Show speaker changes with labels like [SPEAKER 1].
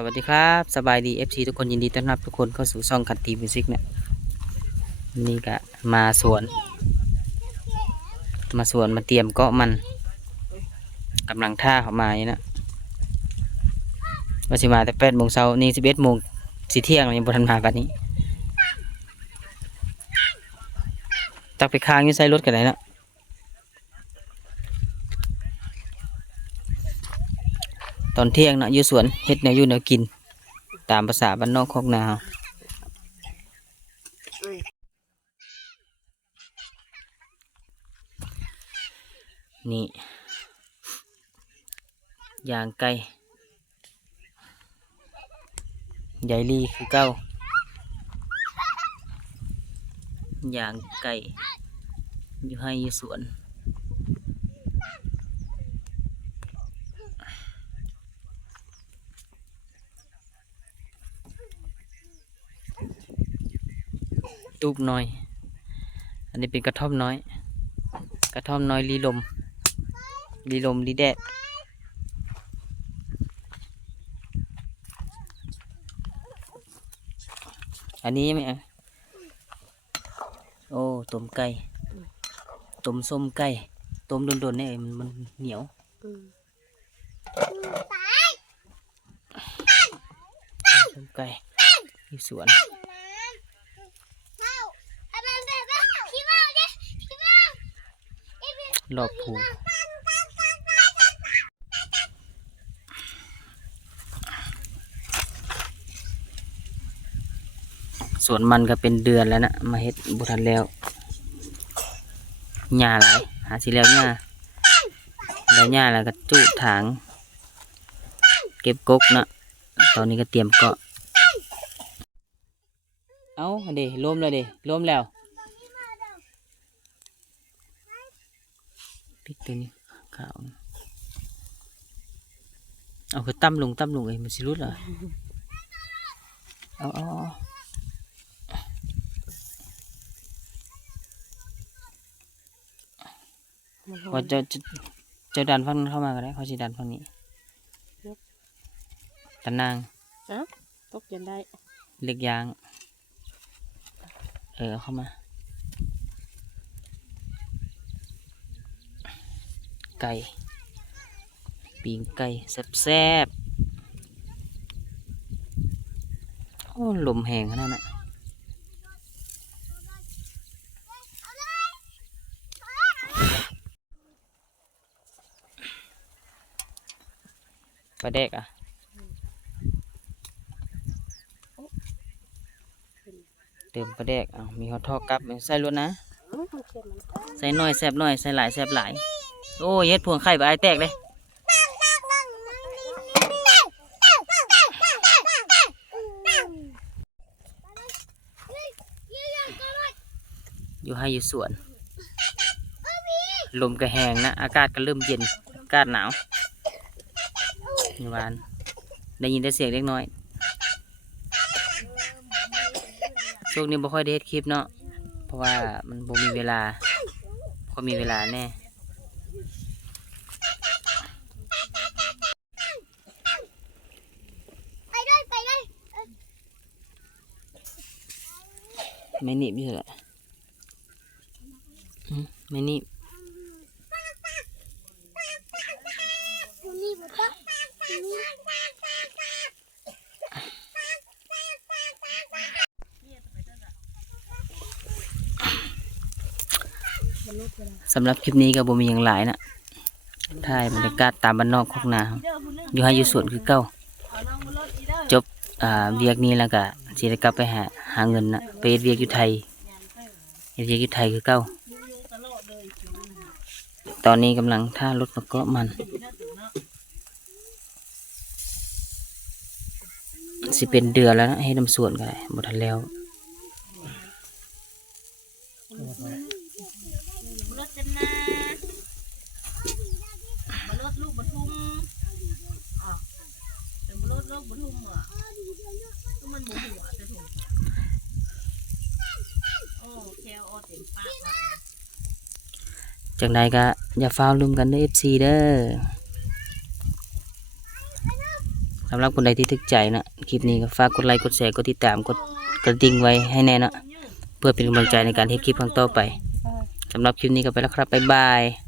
[SPEAKER 1] สวัสดีครับสบายดี FC ทุกคนยินดีต้อนรับทุกคนเข้าสู่ช่องคันตีมิวสิกเนี่ยนี่ก็มาสวน มาสวนมาเตรียมเกาะมันกำลังท่าเข้ามานี่นะว่าสิมาแต่แปดโมงเช้านี่สิบเอ็ดโมงสิเที่ยงยังบ่ทันมาปันนี้ตักไปค้างอยู่ใส่รถกันไหนเนาะ ตอนเที่ยงเนาะอยู่สวนเฮ็ดแนวอยู่แนวกิน ตามภาษาบ้านนอกคอกนาานี่ยางไก่ใหญ่ลีคือเก้ายางไก่อยู่ให้อยู่สวน ตูบน้อย อันนี้เป็นกระท่อมน้อย กระท่อมน้อยลีลมลีลมลีแดดอันนี้ไหมอะโอ้ต้มไก่ต้มส้มไก่ต้มโดนๆเนี่ยมันมันเหนียวต้มไก่ที่สวน รอบผูสวนมันก็เป็นเดือนแล้วนะมาเฮ็ดบุทันแล้วหญ้าหลายหาสิแล้วหญ้าแล้วหญ้าแล้วก็จุถางเก็บกกนะตอนนี้ก็เตรียมเกาะเอาเดี๋ยวล้มแล้วเดี๋ยวล้มแล้ว พริกตัวนี้ขาวนะเอาคือตั้มลงตั้มลงเอ้ยมันสิรุดเหรอเอาเอาเอาว่าจะจะจะดันฝั่งนั้นเข้ามาก็ได้เขาสิดันฝั่งนี้ตะนาง
[SPEAKER 2] ตกยันได้
[SPEAKER 1] เล็กยาง เออเอาเข้ามา ไก่ปีงไก่แซ่บๆโอ้ลมแหงขนาดนั้นน่ะปลาเด็กอะเติมปลาแดกเอามีฮอตทอกกับใส่รถนะ ใส่น้อยแซบน้อย ใส่หลายแซบหลาย โอ้ยเฮ็ดพวงไข่ใบไอายแตกเลยอยู่ให้อยู่สวน ลมก็แหงนะ อากาศก็เริ่มเย็น อากาศหนาวนี่วาน ได้ยินแต่เสียงเล็กน้อยช่วงนี้บ่ค่อยได้เฮ็ดคลิปเนาะ เพราะว่ามันบ่มีเวลาพอมีเวลาแน่
[SPEAKER 3] ไปเลยไปเลย
[SPEAKER 1] ไม่หนีบอยู่แหละอืมไม่หนีบ
[SPEAKER 3] นี่มันต้องนี่
[SPEAKER 1] สำหรับคลิปนี้ก็บ่มีอย่างหลายนะถ่ายบรรยากาศตามบ้านนอกของนาอยู่ให้อยู่สวนคือเก่าจบ อ่าเวียกนี้แล้วก็สิได้กลับไปหาหาเงินนะไปเฮ็ดเวียกอยู่ไทยเฮ็ดเวียกอยู่ไทยคือเก่าตอนนี้กำลังท่ารถมาเกาะมันสิเป็นเดือนแล้วนะให้น้ำส่วนก็ได้หมดทันแล้ว
[SPEAKER 2] รถลูกบรรทุมอ๋อเป็นรถลูกบรรทุมอก็มันหมูหัวจะถูกโอ้แควออเต็มปากว่ะ
[SPEAKER 1] จังใดก็อย่าฟ้าวลืมกันเด้อ FC เด้อสำหรับคนใดที่ทึกใจนะคลิปนี้ก็ฝากกดไลค์กดแชร์กดติดตามกดกระดิ่งไว้ให้แน่นะเพื่อเป็นกำลังใจในการเทคลิปครั้งต่อไปสำหรับคลิปนี้ก็ไปแล้วครับบ๊ายบาย